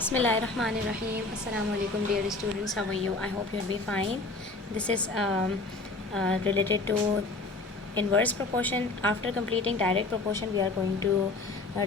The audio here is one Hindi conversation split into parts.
Bismillahirrahmanirrahim. Assalamu alaikum dear students. How are you? I hope you'll be fine. This is related to inverse proportion. After completing direct proportion, we are going to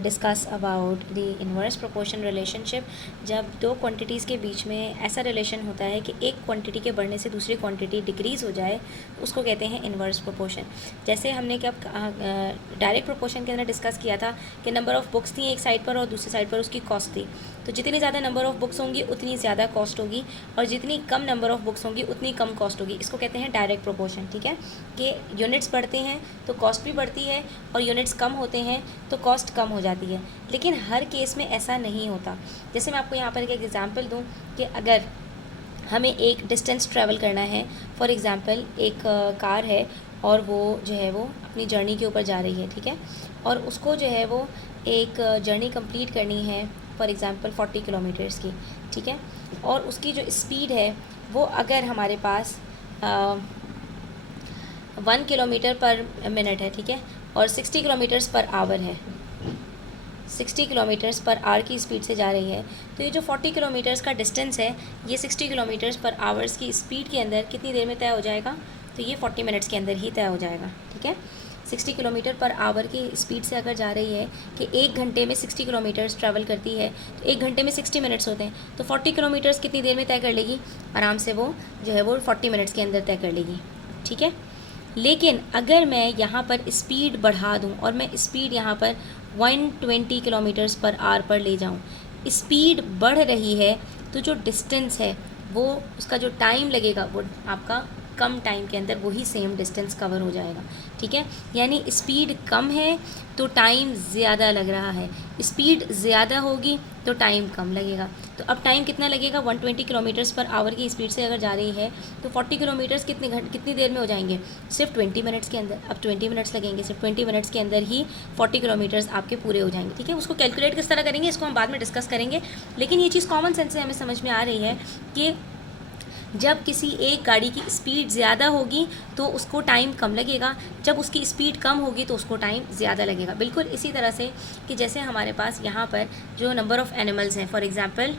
discuss about the inverse proportion relationship. जब दो क्वांटिटीज़ के बीच में ऐसा रिलेशन होता है कि एक क्वांटिटी के बढ़ने से दूसरी क्वांटिटी डिक्रीज़ हो जाए, उसको कहते हैं इन्वर्स प्रोपोर्शन। जैसे हमने क्या डायरेक्ट प्रोपोर्शन के अंदर डिस्कस किया था कि नंबर ऑफ़ बुक्स थी एक साइड पर और दूसरी साइड पर उसकी कॉस्ट थी। तो जितनी ज़्यादा नंबर ऑफ़ बुक्स होंगी उतनी ज़्यादा कॉस्ट होगी, और जितनी कम नंबर ऑफ़ बुक्स होंगी उतनी कम कॉस्ट होगी। इसको कहते हैं डायरेक्ट प्रोपोर्शन। ठीक है, कि यूनिट्स बढ़ते हैं तो कॉस्ट भी बढ़ती है, और यूनिट्स कम होते हैं तो कॉस्ट कम हो जाती है। लेकिन हर केस में ऐसा नहीं होता। जैसे मैं आपको यहाँ पर एक एग्जांपल दूँ कि अगर हमें एक डिस्टेंस ट्रैवल करना है, फॉर एग्जांपल एक कार है और वो जो है वो अपनी जर्नी के ऊपर जा रही है। ठीक है, और उसको जो है वो एक जर्नी कंप्लीट करनी है, फॉर एग्जांपल 40 किलोमीटर्स की। ठीक है, और उसकी जो स्पीड है वो अगर हमारे पास 1 किलोमीटर पर मिनट है, ठीक है, और 60 किलोमीटर्स पर आवर है, 60 किलोमीटर्स पर आवर की स्पीड से जा रही है, तो ये जो 40 किलोमीटर्स का डिस्टेंस है ये 60 किलोमीटर्स पर आवर्स की स्पीड के अंदर कितनी देर में तय हो जाएगा? तो ये 40 मिनट्स के अंदर ही तय हो जाएगा। ठीक है, 60 किलोमीटर पर आवर की स्पीड से अगर जा रही है कि एक घंटे में 60 किलोमीटर्स ट्रैवल करती है, तो एक घंटे में 60 मिनट्स होते हैं, तो 40 किलोमीटर्स कितनी देर में तय कर लेगी? आराम से वो जो है वो 40 मिनट्स के अंदर तय कर लेगी। ठीक है, लेकिन अगर मैं यहाँ पर स्पीड बढ़ा दूँ और मैं स्पीड यहाँ पर 120 किलोमीटर्स पर आवर पर ले जाऊँ, स्पीड बढ़ रही है, तो जो डिस्टेंस है वो उसका जो टाइम लगेगा वो आपका कम टाइम के अंदर वही सेम डिस्टेंस कवर हो जाएगा। ठीक है, यानी स्पीड कम है तो टाइम ज़्यादा लग रहा है, स्पीड ज़्यादा होगी तो टाइम कम लगेगा। तो अब टाइम कितना लगेगा? 120 किलोमीटर्स पर आवर की स्पीड से अगर जा रही है तो 40 किलोमीटर्स कितनी देर में हो जाएंगे? सिर्फ 20 मिनट्स के अंदर। अब 20 मिनट्स लगेंगे, सिर्फ 20 मिनट्स के अंदर ही 40 किलोमीटर्स आपके पूरे हो जाएंगे। ठीक है, उसको कैलकुलेट किस तरह करेंगे इसको हम बाद में डिस्कस करेंगे, लेकिन ये चीज़ कॉमन सेंस से हमें समझ में आ रही है कि जब किसी एक गाड़ी की स्पीड ज़्यादा होगी तो उसको टाइम कम लगेगा, जब उसकी स्पीड कम होगी तो उसको टाइम ज़्यादा लगेगा। बिल्कुल इसी तरह से कि जैसे हमारे पास यहाँ पर जो नंबर ऑफ़ एनिमल्स हैं, फॉर एग्ज़ाम्पल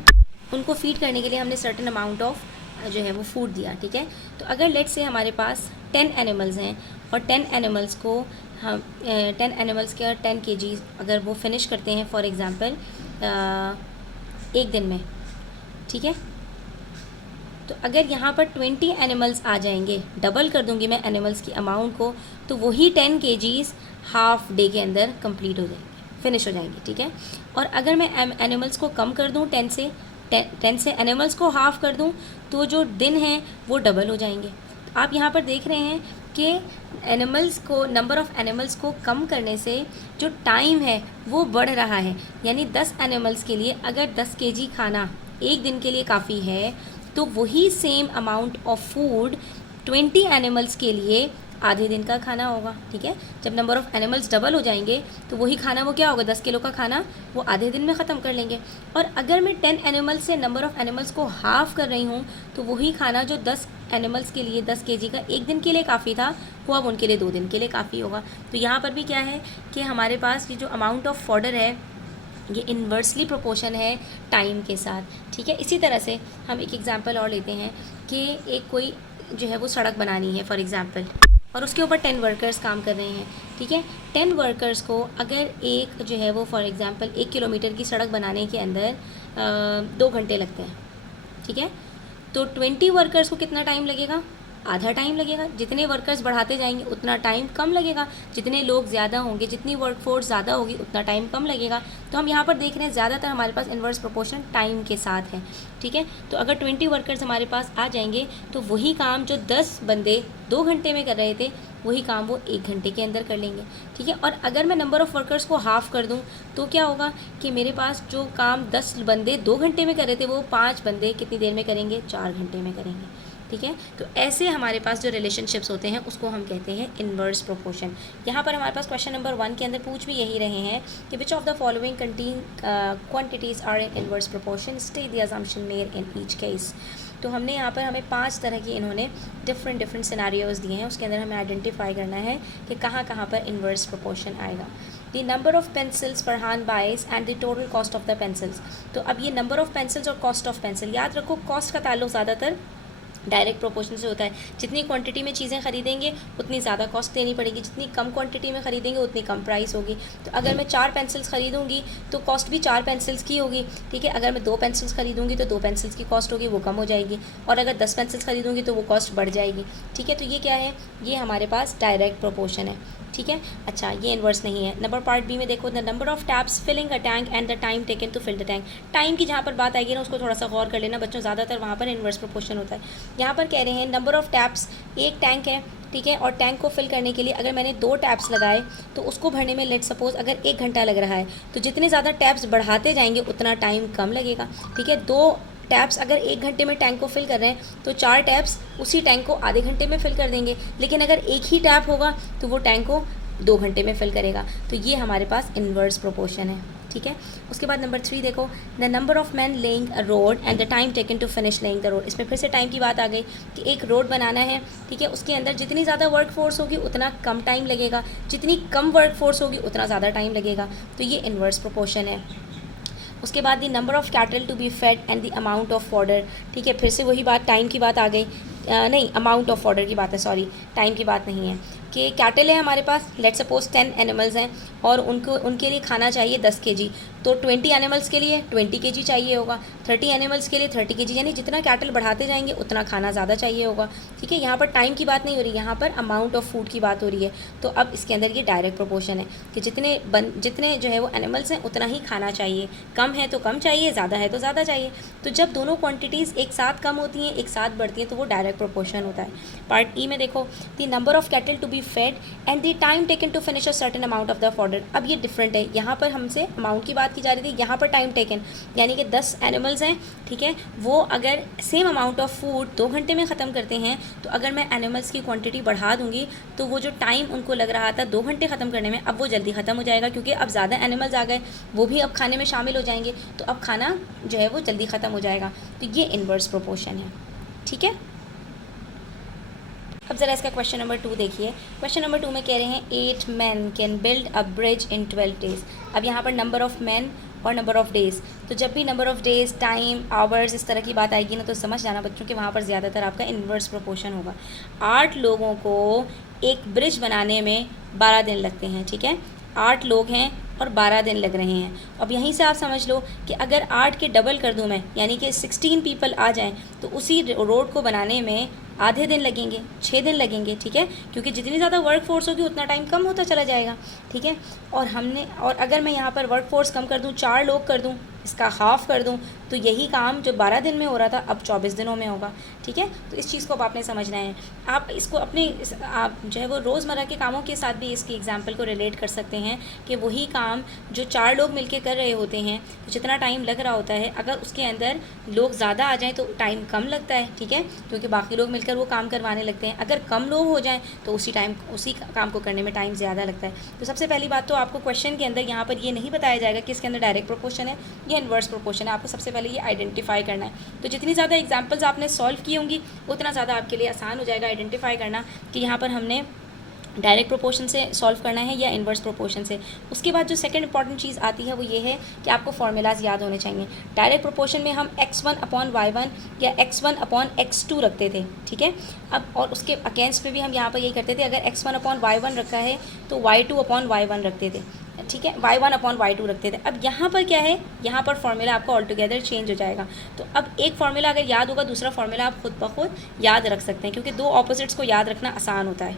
उनको फीड करने के लिए हमने सर्टेन अमाउंट ऑफ जो है वो फूड दिया। ठीक है, तो अगर लेट्स से हमारे पास 10 एनिमल्स हैं और 10 एनिमल्स को हम 10 एनिमल्स के 10 kg अगर वो फिनिश करते हैं फॉर एग्ज़ाम्पल एक दिन में। ठीक है, तो अगर यहाँ पर 20 एनिमल्स आ जाएंगे, डबल कर दूँगी मैं एनिमल्स की अमाउंट को, तो वही 10 kgs हाफ डे के अंदर कंप्लीट हो जाएंगे, फिनिश हो जाएंगे। ठीक है, और अगर मैं एनिमल्स को कम कर दूँ 10 से एनिमल्स को हाफ़ कर दूँ तो जो दिन हैं वो डबल हो जाएंगे। तो आप यहाँ पर देख रहे हैं कि एनिमल्स को, नंबर ऑफ़ एनिमल्स को कम करने से जो टाइम है वो बढ़ रहा है। यानी 10 एनिमल्स के लिए अगर 10 kg खाना एक दिन के लिए काफ़ी है, तो वही same amount of food 20 animals के लिए आधे दिन का खाना होगा। ठीक है, जब नंबर ऑफ़ एनिमल्स डबल हो जाएंगे तो वही खाना वो क्या होगा? 10 किलो का खाना वो आधे दिन में ख़त्म कर लेंगे। और अगर मैं 10 एनिमल्स से नंबर ऑफ़ एनिमल्स को हाफ़ कर रही हूँ, तो वही खाना जो 10 एनिमल्स के लिए 10 kg का एक दिन के लिए काफ़ी था, वो अब उनके लिए 2 दिन के लिए काफ़ी होगा। तो यहाँ पर भी क्या है कि हमारे पास ये जो अमाउंट ऑफ फॉडर है ये इन्वर्सली प्रोपोर्शन है टाइम के साथ। ठीक है, इसी तरह से हम एक एग्जांपल और लेते हैं कि एक कोई जो है वो सड़क बनानी है फॉर एग्जांपल, और उसके ऊपर 10 वर्कर्स काम कर रहे हैं। ठीक है, 10 वर्कर्स को अगर एक जो है वो फॉर एग्जांपल 1 किलोमीटर की सड़क बनाने के अंदर 2 घंटे लगते हैं। ठीक है, तो 20 वर्कर्स को कितना टाइम लगेगा? आधा टाइम लगेगा। जितने वर्कर्स बढ़ाते जाएंगे उतना टाइम कम लगेगा, जितने लोग ज़्यादा होंगे, जितनी वर्कफोर्स ज़्यादा होगी उतना टाइम कम लगेगा। तो हम यहाँ पर देख रहे हैं ज़्यादातर हमारे पास इन्वर्स प्रोपोर्शन टाइम के साथ है। ठीक है, तो अगर 20 वर्कर्स हमारे पास आ जाएंगे तो वही काम जो 10 बंदे 2 घंटे में कर रहे थे वही काम वो 1 घंटे के अंदर कर लेंगे। ठीक है, और अगर मैं नंबर ऑफ़ वर्कर्स को हाफ़ कर दूँ तो क्या होगा कि मेरे पास जो काम 10 बंदे 2 घंटे में कर रहे थे वो 5 बंदे कितनी देर में करेंगे? 4 घंटे में करेंगे। ठीक है, तो ऐसे हमारे पास जो रिलेशनशिप्स होते हैं उसको हम कहते हैं इन्वर्स प्रोपोर्शन। यहाँ पर हमारे पास क्वेश्चन नंबर 1 के अंदर पूछ भी यही रहे हैं कि which of the following content quantities are in inverse proportion, state the assumption made in each case. तो हमने यहाँ पर हमें 5 तरह की इन्होंने डिफरेंट सिनेरियोज़ दिए हैं, उसके अंदर हमें आइडेंटिफाई करना है कि कहाँ कहाँ पर इन्वर्स प्रोपोर्शन आएगा। The number of pencils Farhan buys and the total cost of the pencils. तो अब ये नंबर ऑफ पेंसिल्स और कॉस्ट ऑफ पेंसिल, याद रखो कॉस्ट का ताल्लुक ज़्यादातर डायरेक्ट प्रोपोर्शन से होता है। जितनी क्वांटिटी में चीज़ें खरीदेंगे उतनी ज़्यादा कॉस्ट देनी पड़ेगी, जितनी कम क्वांटिटी में खरीदेंगे उतनी कम प्राइस होगी। तो अगर मैं 4 पेंसिल्स खरीदूंगी तो कॉस्ट भी 4 पेंसिल्स की होगी, ठीक है। अगर मैं 2 पेंसिल्स खरीदूंगी तो 2 पेंसिल्स की कॉस्ट होगी, वो कम हो जाएगी। और अगर 10 पेंसिल्स खरीदूंगी तो वो कॉस्ट बढ़ जाएगी, ठीक है। तो ये क्या है, ये हमारे पास डायरेक्ट प्रोपोर्शन है, ठीक है। अच्छा, ये इन्वर्स नहीं है। नंबर पार्ट बी में देखो, the number of taps filling a tank and the time taken to fill the tank. Time की जहाँ पर बात आएगी ना उसको थोड़ा सा गौर कर लेना बच्चों, ज़्यादातर वहाँ पर इन्वर्स प्रोपोर्शन होता है। यहाँ पर कह रहे हैं नंबर ऑफ टैप्स, एक टैंक है, ठीक है, और टैंक को फिल करने के लिए अगर मैंने 2 टैप्स लगाए तो उसको भरने में लेट सपोज अगर 1 घंटा लग रहा है, तो जितने ज़्यादा टैप्स बढ़ाते जाएंगे उतना टाइम कम लगेगा, ठीक है। 2 टैप्स अगर 1 घंटे में टैंक को फिल कर रहे हैं तो 4 टैप्स उसी टैंक को आधे घंटे में फिल कर देंगे। लेकिन अगर एक ही टैप होगा तो वो टैंक को 2 घंटे में फिल करेगा। तो ये हमारे पास इन्वर्स प्रोपोर्शन है, ठीक है। उसके बाद नंबर 3 देखो, the number of man laying a road and the time taken to finish laying the road. इसमें फिर से टाइम की बात आ गई कि एक रोड बनाना है, ठीक है, उसके अंदर जितनी ज़्यादा वर्क फोर्स होगी उतना कम टाइम लगेगा, जितनी कम वर्क फोर्स होगी उतना ज़्यादा टाइम लगेगा। तो ये इन्वर्स प्रोपोर्शन है। उसके बाद the number of cattle to be fed and the amount of fodder, ठीक है। फिर से वही बात, टाइम की बात आ गई, नहीं अमाउंट ऑफ फॉडर की बात है, सॉरी टाइम की बात नहीं है। कि कैटल है हमारे पास, लेट सपोज 10 एनिमल्स हैं और उनके लिए खाना चाहिए 10 kg, तो 20 एनिमल्स के लिए 20 kg चाहिए होगा, 30 एनिमल्स के लिए 30 kg, यानी जितना कैटल बढ़ाते जाएंगे उतना खाना ज़्यादा चाहिए होगा, ठीक है। यहाँ पर टाइम की बात नहीं हो रही, यहाँ पर अमाउंट ऑफ फूड की बात हो रही है। तो अब इसके अंदर ये डायरेक्ट प्रोपोर्शन है कि जितने जो है वो एनिमल्स हैं उतना ही खाना चाहिए, कम है तो कम चाहिए, ज़्यादा है तो ज़्यादा चाहिए। तो जब दोनों क्वान्टिटीज़ एक साथ कम होती हैं एक साथ बढ़ती हैं तो वो डायरेक्ट प्रोपोर्शन होता है। पार्ट ई में देखो, the number of cattle to be fed and the time taken to finish a certain amount of the fodder. अब ये डिफरेंट है, यहाँ पर हमसे अमाउंट की बात की जा रही थी, यहाँ पर टाइम टेकन, यानी कि 10 एनिमल्स हैं, ठीक है, वो अगर सेम अमाउंट ऑफ फूड 2 घंटे में ख़त्म करते हैं तो अगर मैं एनिमल्स की क्वांटिटी बढ़ा दूंगी तो वो जो टाइम उनको लग रहा था 2 घंटे ख़त्म करने में अब वो जल्दी ख़त्म हो जाएगा, क्योंकि अब ज़्यादा एनिमल्स आ गए, वो भी अब खाने में शामिल हो जाएंगे, तो अब खाना जो है वो जल्दी ख़त्म हो जाएगा। तो ये इन्वर्स प्रोपोर्शन है, ठीक है। अब ज़रा इसका क्वेश्चन नंबर 2 देखिए। क्वेश्चन नंबर 2 में कह रहे हैं 8 men can build a bridge in 12 days। अब यहाँ पर नंबर ऑफ़ मैन और नंबर ऑफ़ डेज़, तो जब भी number of days, time, hours इस तरह की बात आएगी ना तो समझ जाना बच्चों कि वहाँ पर ज़्यादातर आपका इन्वर्स प्रोपोर्शन होगा। 8 लोगों को एक ब्रिज बनाने में 12 दिन लगते हैं, ठीक है। 8 लोग हैं और 12 दिन लग रहे हैं। अब यहीं से आप समझ लो कि अगर 8 के डबल कर दूं मैं, यानी कि 16 पीपल आ जाएं, तो उसी रोड को बनाने में आधे दिन लगेंगे, 6 दिन लगेंगे, ठीक है, क्योंकि जितनी ज़्यादा वर्क फोर्स होगी उतना टाइम कम होता चला जाएगा, ठीक है। और अगर मैं यहाँ पर वर्क फोर्स कम कर दूँ, 4 लोग कर दूँ, इसका हाफ़ कर दूँ, तो यही काम जो 12 दिन में हो रहा था अब 24 दिनों में होगा, ठीक है। तो इस चीज़ को अब आपने समझना है। आप इसको आप जो है वो रोज़मर्रा के कामों के साथ भी इसकी एग्जांपल को रिलेट कर सकते हैं कि वही काम जो 4 लोग मिलके कर रहे होते हैं तो जितना टाइम लग रहा होता है, अगर उसके अंदर लोग ज़्यादा आ जाएँ तो टाइम कम लगता है, ठीक है, क्योंकि बाकी लोग मिलकर वो काम करवाने लगते हैं। अगर कम लोग हो जाएँ तो उसी काम को करने में टाइम ज़्यादा लगता है। तो सबसे पहली बात तो आपको क्वेश्चन के अंदर यहाँ पर ये नहीं बताया जाएगा कि इसके अंदर डायरेक्ट प्रोपोर्शन है या इन्वर्स प्रोपोर्शन है, आपको सबसे पहले ये आइडेंटिफाई करना है। तो जितनी ज़्यादा एग्जांपल्स आपने सॉल्व की होंगी उतना ज़्यादा आपके लिए आसान हो जाएगा आइडेंटिफाई करना कि यहाँ पर हमने डायरेक्ट प्रोपोर्शन से सॉल्व करना है या इन्वर्स प्रोपोर्शन से। उसके बाद जो सेकंड इंपॉर्टेंट चीज़ आती है वो ये है कि आपको फार्मूलाज याद होने चाहिए। डायरेक्ट प्रोपोर्शन में हम x1/y1 या x1/x2 रखते थे, ठीक है। अब और उसके अगेंस्ट में भी हम यहाँ पर यही करते थे, अगर x1/y1 रखा है तो y2/y1 रखते थे, ठीक है, y1/y2 रखते थे। अब यहाँ पर क्या है, यहाँ पर फार्मूला आपका ऑल टुगेदर चेंज हो जाएगा। तो अब एक फार्मूला अगर याद होगा दूसरा फार्मूला आप खुद ब खुद याद रख सकते हैं, क्योंकि 2 ऑपोजिट्स को याद रखना आसान होता है।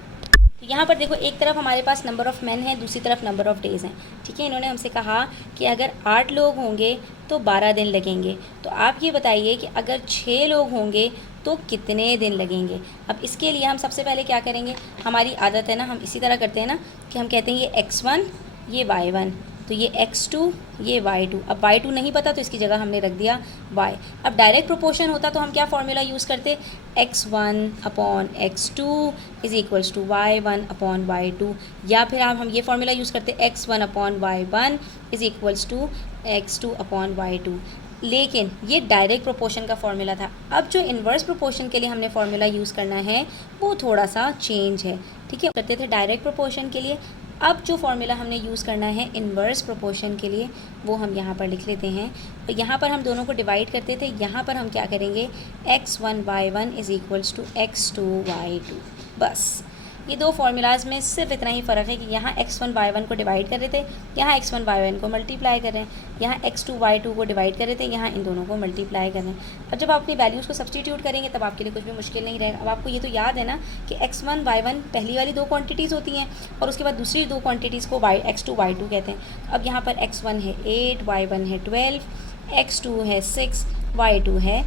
तो यहाँ पर देखो, एक तरफ हमारे पास नंबर ऑफ़ मैन है, दूसरी तरफ नंबर ऑफ़ डेज़ हैं, ठीक है। इन्होंने हमसे कहा कि अगर 8 लोग होंगे तो 12 दिन लगेंगे। तो आप ये बताइए कि अगर 6 लोग होंगे तो कितने दिन लगेंगे। अब इसके लिए हम सबसे पहले क्या करेंगे, हमारी आदत है ना, हम इसी तरह करते हैं ना कि हम कहते हैं ये x1 ये y1, तो ये x2 ये y2। अब y2 नहीं पता तो इसकी जगह हमने रख दिया y। अब डायरेक्ट प्रोपोर्शन होता तो हम क्या फार्मूला यूज़ करते, x1/x2 is equals to y1/y2, या फिर हम ये फार्मूला यूज़ करते x1/y1 is equals to x2/y2। लेकिन ये डायरेक्ट प्रोपोर्शन का फार्मूला था। अब जो इन्वर्स प्रोपोर्शन के लिए हमने फार्मूला यूज़ करना है वो थोड़ा सा चेंज है, ठीक है। करते थे डायरेक्ट प्रोपोर्शन के लिए अब जो फॉर्मूला हमने यूज़ करना है इन्वर्स प्रोपोर्शन के लिए वो हम यहाँ पर लिख लेते हैं। और यहाँ पर हम दोनों को डिवाइड करते थे, यहाँ पर हम क्या करेंगे, x1 y1 is equals to x2 y2। बस ये दो फार्मूलाज़ में सिर्फ इतना ही फ़र्क है कि यहाँ x1 y1 को डिवाइड कर रहे थे, यहाँ x1 y1 को मल्टीप्लाई कर रहे हैं, यहाँ x2 y2 को डिवाइड कर रहे थे, यहाँ इन दोनों को मल्टीप्लाई कर रहे हैं। अब जब आप अपनी वैल्यूज़ को सब्सटीट्यूट करेंगे तब आपके लिए कुछ भी मुश्किल नहीं रहेगा। अब आपको ये तो याद है ना कि x1 y1 पहली वाली दो क्वान्टिटीज़ होती हैं और उसके बाद दूसरी दो क्वान्टिटीज़ को x2 y2 कहते हैं। अब यहाँ पर x1 है 8, y1 है 12, x2 है 6, y2 है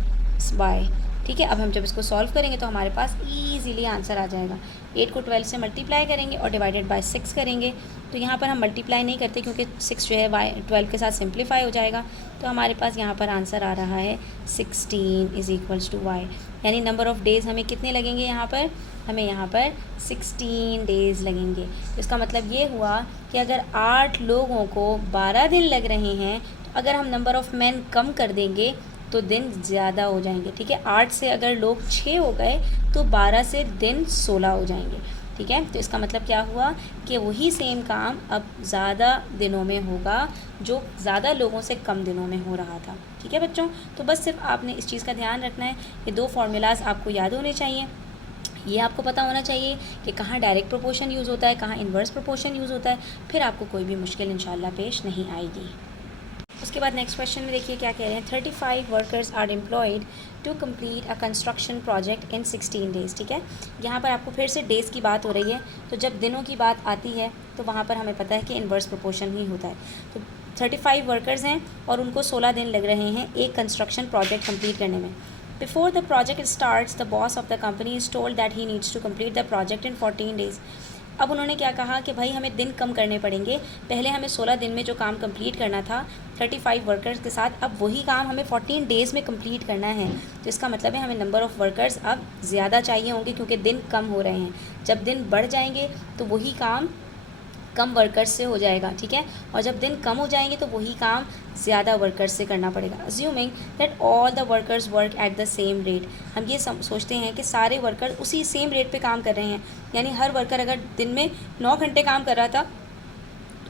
y। ठीक है, अब हम जब इसको सॉल्व करेंगे तो हमारे पास ईज़िली आंसर आ जाएगा। 8 को 12 से मल्टीप्लाई करेंगे और डिवाइडेड बाय 6 करेंगे, तो यहाँ पर हम मल्टीप्लाई नहीं करते क्योंकि 6 जो है 12 के साथ सिंप्लीफाई हो जाएगा। तो हमारे पास यहाँ पर आंसर आ रहा है 16 इज़ इक्वल्स टू y। यानी नंबर ऑफ़ डेज़ हमें कितने लगेंगे, यहाँ पर हमें यहाँ पर 16 डेज़ लगेंगे। तो इसका मतलब ये हुआ कि अगर 8 लोगों को 12 दिन लग रहे हैं, तो अगर हम नंबर ऑफ़ मैन कम कर देंगे तो दिन ज़्यादा हो जाएंगे। ठीक है, 8 से अगर लोग 6 हो गए तो 12 से दिन 16 हो जाएंगे। ठीक है, तो इसका मतलब क्या हुआ कि वही सेम काम अब ज़्यादा दिनों में होगा जो ज़्यादा लोगों से कम दिनों में हो रहा था। ठीक है बच्चों, तो बस सिर्फ आपने इस चीज़ का ध्यान रखना है, ये दो फार्मूलाज़ आपको याद होने चाहिए। ये आपको पता होना चाहिए कि कहाँ डायरेक्ट प्रोपोर्शन यूज़ होता है, कहाँ इन्वर्स प्रोपोर्शन यूज़ होता है, फिर आपको कोई भी मुश्किल इंशाल्लाह पेश नहीं आएगी। उसके बाद नेक्स्ट क्वेश्चन में देखिए क्या कह रहे हैं, 35 workers are employed to complete a construction project in 16 days. ठीक है, यहाँ पर आपको फिर से डेज़ की बात हो रही है, तो जब दिनों की बात आती है तो वहाँ पर हमें पता है कि इन्वर्स प्रोपोर्शन ही होता है। तो 35 वर्कर्स हैं और उनको 16 दिन लग रहे हैं एक कंस्ट्रक्शन प्रोजेक्ट कंप्लीट करने में। Before the project starts the boss of the company is told that he needs to complete the project in 14 days. अब उन्होंने क्या कहा कि भाई हमें दिन कम करने पड़ेंगे, पहले हमें 16 दिन में जो काम कंप्लीट करना था 35 वर्कर्स के साथ, अब वही काम हमें 14 डेज़ में कंप्लीट करना है। तो इसका मतलब है हमें नंबर ऑफ़ वर्कर्स अब ज़्यादा चाहिए होंगे क्योंकि दिन कम हो रहे हैं। जब दिन बढ़ जाएंगे तो वही काम कम वर्कर्स से हो जाएगा। ठीक है, और जब दिन कम हो जाएंगे तो वही काम ज़्यादा वर्कर्स से करना पड़ेगा। Assuming that all the workers work at the same rate, हम ये सोचते हैं कि सारे वर्कर उसी सेम रेट पे काम कर रहे हैं, यानी हर वर्कर अगर दिन में 9 घंटे काम कर रहा था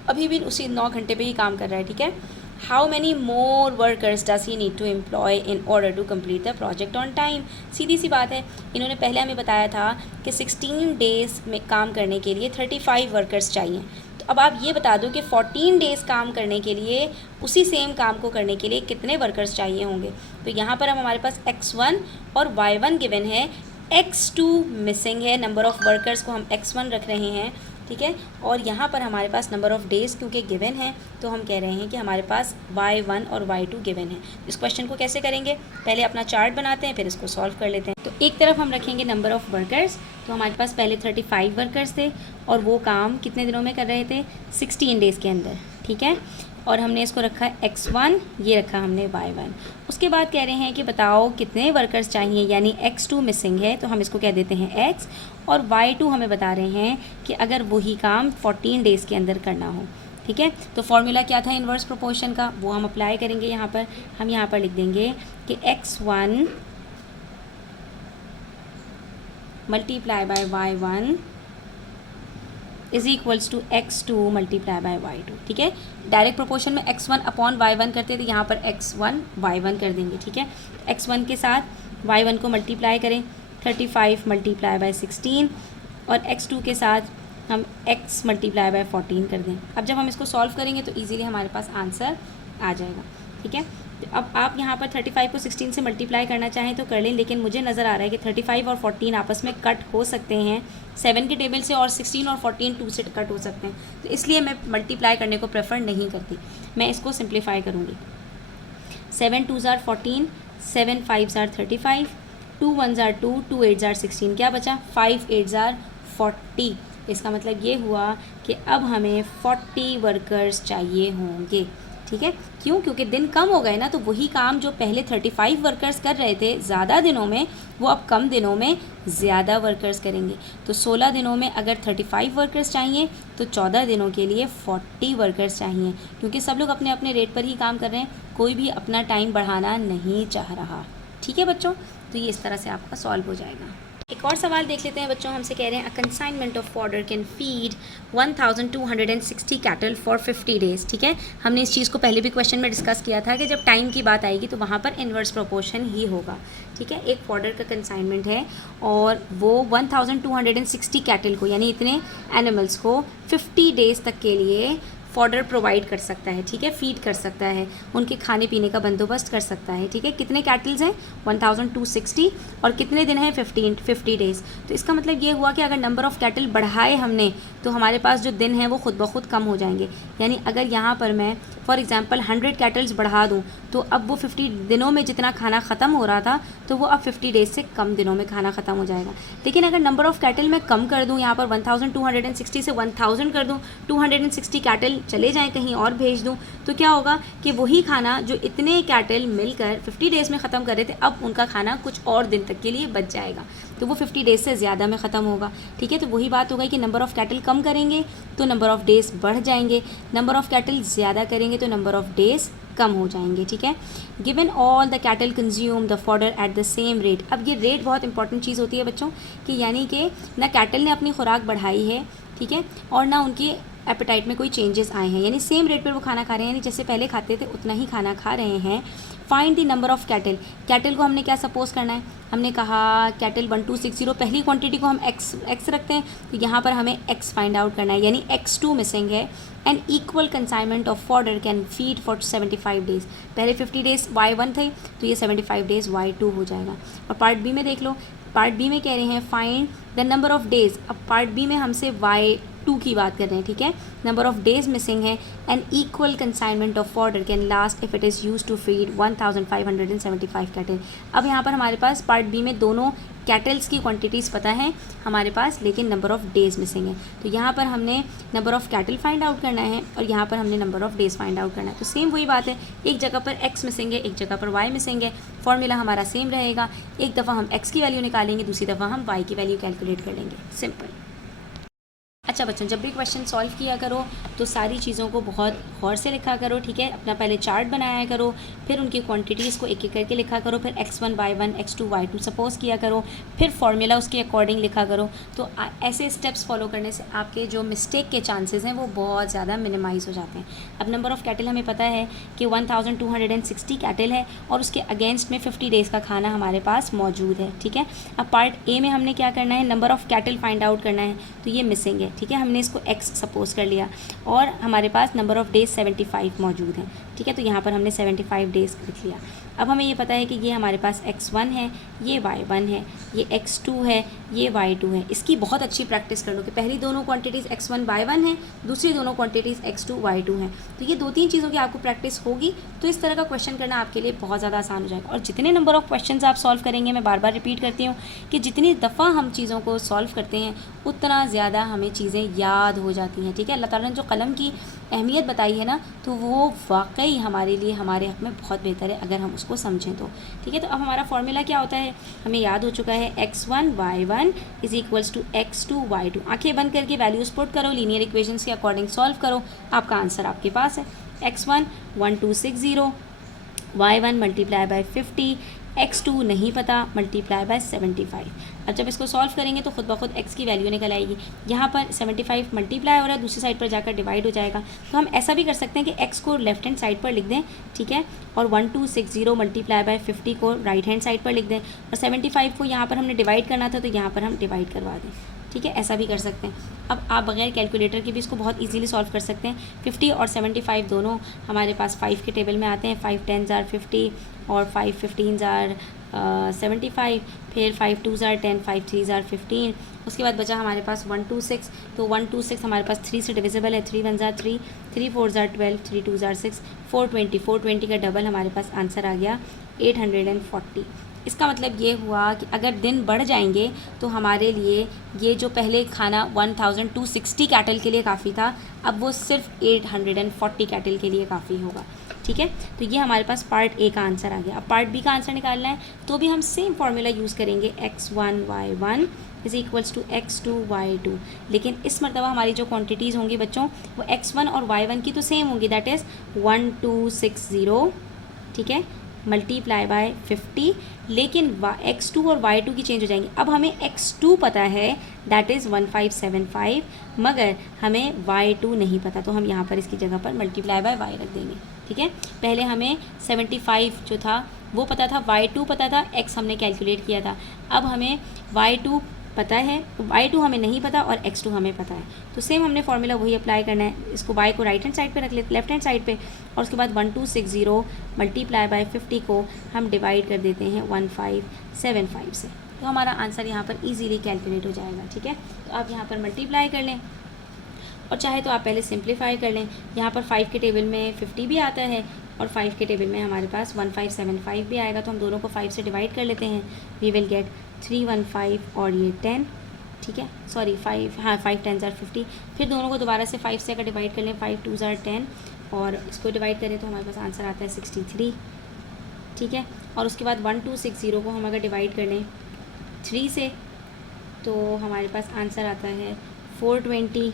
अभी भी उसी 9 घंटे पे ही काम कर रहा है। ठीक है, how many more workers does he need to employ in order to complete the project on time. सीधी सी बात है, इन्होंने पहले हमें बताया था कि 16 डेज़ में काम करने के लिए 35 वर्कर्स चाहिए। तो अब आप ये बता दो कि 14 डेज़ काम करने के लिए उसी सेम काम को करने के लिए कितने वर्कर्स चाहिए होंगे। तो यहाँ पर हम हमारे पास x1 और y1 गिवन है, x2 मिसिंग है, नंबर ऑफ़ वर्कर्स को हम x1 रख रहे हैं। ठीक है, और यहाँ पर हमारे पास नंबर ऑफ़ डेज़ क्योंकि गिवन है तो हम कह रहे हैं कि हमारे पास y1 और y2 गिवन है। इस क्वेश्चन को कैसे करेंगे, पहले अपना चार्ट बनाते हैं फिर इसको सॉल्व कर लेते हैं। तो एक तरफ हम रखेंगे नंबर ऑफ़ वर्कर्स, तो हमारे पास पहले 35 वर्कर्स थे और वो काम कितने दिनों में कर रहे थे, 16 डेज़ के अंदर। ठीक है, और हमने इसको रखा x1, ये रखा हमने y1। उसके बाद कह रहे हैं कि बताओ कितने वर्कर्स चाहिए, यानी x2 मिसिंग है तो हम इसको कह देते हैं x, और y2 हमें बता रहे हैं कि अगर वही काम 14 डेज़ के अंदर करना हो। ठीक है, तो फॉर्मूला क्या था इन्वर्स प्रोपोर्शन का, वो हम अप्लाई करेंगे। यहाँ पर हम यहाँ पर लिख देंगे कि x1 multiply by y1 is equals to x2 multiply by y2। ठीक है, डायरेक्ट प्रोपोर्शन में x1 अपॉन y1 करते थे, यहाँ पर x1 y1 कर देंगे। ठीक है, x1 के साथ y1 को मल्टीप्लाई करें, 35 मल्टीप्लाई बाय 16, और x2 के साथ हम x मल्टीप्लाई बाय 14 कर दें। अब जब हम इसको सॉल्व करेंगे तो ईज़िली हमारे पास आंसर आ जाएगा। ठीक है, अब आप यहाँ पर 35 को 16 से मल्टीप्लाई करना चाहें तो कर लें, लेकिन मुझे नज़र आ रहा है कि 35 और 14 आपस में कट हो सकते हैं 7 के टेबल से, और 16 और 14 2 से कट हो सकते हैं, तो इसलिए मैं मल्टीप्लाई करने को प्रेफर नहीं करती, मैं इसको सिंप्लीफाई करूँगी। 7 2s are 14, 7 5s are 35, 2 1s are 2, 2 8s are 16, क्या बचा 5 8s are 40। इसका मतलब ये हुआ कि अब हमें 40 वर्कर्स चाहिए होंगे। ठीक है, क्यों, क्योंकि दिन कम हो गए ना, तो वही काम जो पहले 35 वर्कर्स कर रहे थे ज़्यादा दिनों में, वो अब कम दिनों में ज़्यादा वर्कर्स करेंगे। तो 16 दिनों में अगर 35 वर्कर्स चाहिए तो 14 दिनों के लिए 40 वर्कर्स चाहिए, क्योंकि सब लोग अपने अपने रेट पर ही काम कर रहे हैं, कोई भी अपना टाइम बढ़ाना नहीं चाह रहा। ठीक है बच्चों, तो ये इस तरह से आपका सॉल्व हो जाएगा। एक और सवाल देख लेते हैं बच्चों। हमसे कह रहे हैं a consignment of fodder can feed 1260 cattle for 50 days. ठीक है, हमने इस चीज़ को पहले भी क्वेश्चन में डिस्कस किया था कि जब टाइम की बात आएगी तो वहाँ पर इन्वर्स प्रोपोर्शन ही होगा। ठीक है, एक फॉडर का कंसाइनमेंट है और वो 1260 कैटल को यानी इतने एनिमल्स को 50 डेज़ तक के लिए फॉडर प्रोवाइड कर सकता है। ठीक है, फीड कर सकता है, उनके खाने पीने का बंदोबस्त कर सकता है। ठीक है, कितने कैटल्स हैं 1260 और कितने दिन हैं 50 डेज़। तो इसका मतलब ये हुआ कि अगर नंबर ऑफ़ कैटल बढ़ाए हमने तो हमारे पास जो दिन हैं वो खुद ब खुद कम हो जाएंगे। यानी अगर यहाँ पर मैं फॉर एग्जांपल 100 कैटल्स बढ़ा दूँ तो अब वो 50 दिनों में जितना खाना ख़त्म हो रहा था तो वो अब 50 डेज़ से कम दिनों में खाना ख़त्म हो जाएगा। लेकिन अगर नंबर ऑफ़ कैटल मैं कम कर दूँ, यहाँ पर 1260 से 1000 कर दूँ, 260 कैटल चले जाएं कहीं और भेज दूं, तो क्या होगा कि वही खाना जो इतने कैटल मिलकर 50 डेज़ में ख़त्म कर रहे थे अब उनका खाना कुछ और दिन तक के लिए बच जाएगा, तो वो 50 डेज़ से ज़्यादा में ख़त्म होगा। ठीक है, तो वही बात हो गई कि नंबर ऑफ़ कैटल कम करेंगे तो नंबर ऑफ़ डेज़ बढ़ जाएंगे, नंबर ऑफ़ कैटल ज़्यादा करेंगे तो नंबर ऑफ़ डेज़ कम हो जाएंगे। ठीक है, given all the cattle consume the fodder at the same rate. अब ये रेट बहुत इंपॉर्टेंट चीज़ होती है बच्चों कि यानी कि ना कैटल ने अपनी खुराक बढ़ाई है, ठीक है, और ना उनकी एपेटाइट में कोई चेंजेस आए हैं, यानी सेम रेट पर वो खाना खा रहे हैं, यानी जैसे पहले खाते थे उतना ही खाना खा रहे हैं। Find the number of cattle. Cattle को हमने क्या सपोज करना है, हमने कहा कैटल 1260, पहली क्वांटिटी को हम एक्स रखते हैं, तो यहाँ पर हमें एक्स फाइंड आउट करना है, यानी x2 मिसिंग है। An equal consignment of fodder can feed for 75 days. पहले 50 डेज़ y1 थे तो ये 75 डेज़ y2 हो जाएगा। और पार्ट बी में देख लो, पार्ट बी में कह रहे हैं find the number of days. अब पार्ट बी में हमसे y2 की बात कर रहे हैं। ठीक है, नंबर ऑफ़ डेज़ मिसिंग है। An equal consignment of fodder can last if it is use to feed 1575 cattle. अब यहाँ पर हमारे पास पार्ट बी में दोनों कैटल्स की क्वांटिटीज़ पता है हमारे पास, लेकिन नंबर ऑफ़ डेज़ मिसिंग है। तो यहाँ पर हमने number of cattle find out करना है और यहाँ पर हमने number of days find out करना है। तो सेम वही बात है, एक जगह पर x मिसिंग है, एक जगह पर y मिसिंग है, फॉर्मूला हमारा सेम रहेगा। एक दफ़ा हम x की वैल्यू निकालेंगे, दूसरी दफ़ा हम y की वैल्यू कैलकुलेट कर लेंगे, सिंपल। अच्छा बच्चों, जब भी क्वेश्चन सॉल्व किया करो तो सारी चीज़ों को बहुत गौर से लिखा करो। ठीक है, अपना पहले चार्ट बनाया करो, फिर उनकी क्वांटिटीज़ को एक एक करके लिखा करो, फिर x1 y1 x2 y2 suppose किया करो, फिर फार्मूला उसके अकॉर्डिंग लिखा करो। तो ऐसे स्टेप्स फॉलो करने से आपके जो मिस्टेक के चांसेस हैं वो बहुत ज़्यादा मिनिमाइज़ हो जाते हैं। अब नंबर ऑफ़ कैटल हमें पता है कि 1260 कैटल है और उसके अगेंस्ट में 50 डेज़ का खाना हमारे पास मौजूद है। ठीक है, अब पार्ट ए में हमने क्या करना है, number of cattle find out करना है, तो ये मिसिंग है। ठीक है, हमने इसको x सपोज कर लिया और हमारे पास नंबर ऑफ़ डेज़ 75 मौजूद हैं। ठीक है, तो यहाँ पर हमने 75 डेज़ लिख लिया। अब हमें ये पता है कि ये हमारे पास x1 है, ये y1 है, ये x2 है, ये y2 है। इसकी बहुत अच्छी प्रैक्टिस कर लो कि पहली दोनों क्वांटिटीज़ x1 y1 है, दूसरी दोनों क्वांटिटीज़ x2 y2 हैं। तो ये 2-3 चीज़ों की आपको प्रैक्टिस होगी तो इस तरह का क्वेश्चन करना आपके लिए बहुत ज़्यादा आसान हो जाएगा। और जितने नंबर ऑफ़ क्वेश्चन आप सॉल्व करेंगे, मैं बार बार रिपीट करती हूँ कि जितनी दफ़ा हम चीज़ों को सॉल्व करते हैं उतना ज़्यादा हमें चीज़ें याद हो जाती हैं। ठीक है, अल्लाह ताला ने जो कलम की अहमियत बताई है ना, तो वो वाकई हमारे लिए हमारे हक़ में बहुत बेहतर है अगर हम उसको समझें तो। ठीक है, तो अब हमारा फॉर्मूला क्या होता है, हमें याद हो चुका है, x1 y1 is equals to x2 y2। आंखें बंद करके वैल्यूज़ पुट करो, लीनियर इक्वेशंस के अकॉर्डिंग सॉल्व करो, आपका आंसर आपके पास है। x1 1260, y1 multiply by 50, x2 नहीं पता मल्टीप्लाई बाय 75। अब जब इसको सॉल्व करेंगे तो खुद ब खुद x की वैल्यू निकल आएगी। यहाँ पर 75 मल्टीप्लाई हो रहा है, दूसरी साइड पर जाकर डिवाइड हो जाएगा। तो हम ऐसा भी कर सकते हैं कि x को लेफ्ट हैंड साइड पर लिख दें, ठीक है, और 1260 मल्टीप्लाई बाय 50 को राइट हैंड साइड पर लिख दें, और 75 को यहाँ पर हमने डिवाइड करना था तो यहाँ पर हम डिवाइड करवा दें। ठीक है, ऐसा भी कर सकते हैं। अब आप बगैर कैलकुलेटर के भी इसको बहुत इजीली सॉल्व कर सकते हैं। 50 और 75 दोनों हमारे पास 5 के टेबल में आते हैं। 5 10s are 50 और 5 15s are 75, फिर 5 2s are 10, 5 3s are 15। उसके बाद बचा हमारे पास 126, तो 126 हमारे पास 3 से डिविजिबल है, 3 1s are 3, 3 4s are 12, 3 2s are 6, 420 का डबल हमारे पास आंसर आ गया 840। इसका मतलब ये हुआ कि अगर दिन बढ़ जाएंगे तो हमारे लिए ये जो पहले खाना 1260 कैटल के लिए काफ़ी था, अब वो सिर्फ 840 कैटल के लिए काफ़ी होगा। ठीक है, तो ये हमारे पास पार्ट ए का आंसर आ गया। अब पार्ट बी का आंसर निकालना है तो भी हम सेम फार्मूला यूज़ करेंगे, x1 y1 is equals to x2 y2। लेकिन इस मरतबा हमारी जो क्वांटिटीज़ होंगी बच्चों वो x1 और y1 की तो सेम होंगी, दैट इज़ 1260, ठीक है, मल्टीप्लाई बाय 50, लेकिन x2 और y2 की चेंज हो जाएंगी। अब हमें x2 पता है दैट इज़ 1575, मगर हमें y2 नहीं पता, तो हम यहाँ पर इसकी जगह पर मल्टीप्लाई बाय y रख देंगे। ठीक है, पहले हमें 75 जो था वो पता था, y2 पता था, x हमने कैलकुलेट किया था। अब हमें y2 पता है, y2 हमें नहीं पता और x2 हमें पता है, तो सेम हमने फार्मूला वही अप्लाई करना है। इसको y को राइट हैंड साइड पे रख लेते, लेफ्ट हैंड साइड पे, और उसके बाद 1260 मल्टीप्लाई बाय 50 को हम डिवाइड कर देते हैं 1575 से, तो हमारा आंसर यहाँ पर इजीली कैलकुलेट हो जाएगा। ठीक है, तो आप यहाँ पर मल्टीप्लाई कर लें और चाहे तो आप पहले सिंप्लीफाई कर लें। यहाँ पर 5 के टेबल में 50 भी आता है और 5 के टेबल में हमारे पास 1575 भी आएगा, तो हम दोनों को 5 से डिवाइड कर लेते हैं। वी विल गेट 315 और ये 10, ठीक है, सॉरी 5, हाँ 5 10 ज़ार 50। फिर दोनों को दोबारा से 5 से अगर डिवाइड कर लें, 5 2 ज़ार 10, और इसको डिवाइड करें तो हमारे पास आंसर आता है 63। ठीक है, और उसके बाद 1260 को हम अगर डिवाइड कर लें 3 से, तो हमारे पास आंसर आता है 420।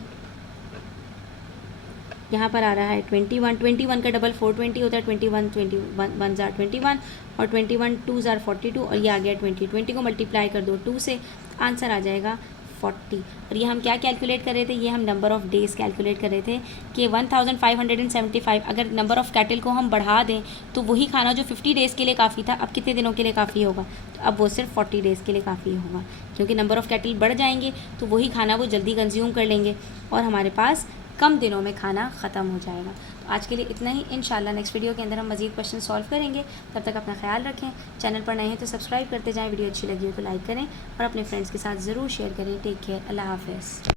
यहाँ पर आ रहा है 21 का डबल 420 होता है, 21 ज़ार 21 और 21 2 ज़ार 42, और ये आ गया 20 को मल्टीप्लाई कर दो 2 से, आंसर आ जाएगा 40। और ये हम क्या कैलकुलेट कर रहे थे, ये हम नंबर ऑफ़ डेज़ कैलकुलेट कर रहे थे कि 1575 अगर नंबर ऑफ़ कैटल को हम बढ़ा दें तो वही खाना जो 50 डेज़ के लिए काफ़ी था अब कितने दिनों के लिए काफ़ी होगा, तो अब वो सिर्फ 40 डेज़ के लिए काफ़ी होगा, क्योंकि नंबर ऑफ़ कैटल बढ़ जाएंगे तो वही खाना वो जल्दी कंज्यूम कर लेंगे और हमारे पास कम दिनों में खाना ख़त्म हो जाएगा। तो आज के लिए इतना ही, इंशाल्लाह नेक्स्ट वीडियो के अंदर हम मज़ीद क्वेश्चन सॉल्व करेंगे। तब तक अपना ख्याल रखें, चैनल पर नए हैं तो सब्सक्राइब करते जाएं, वीडियो अच्छी लगी हो तो लाइक करें और अपने फ्रेंड्स के साथ ज़रूर शेयर करें। टेक केयर, अल्लाह हाफ़िज़।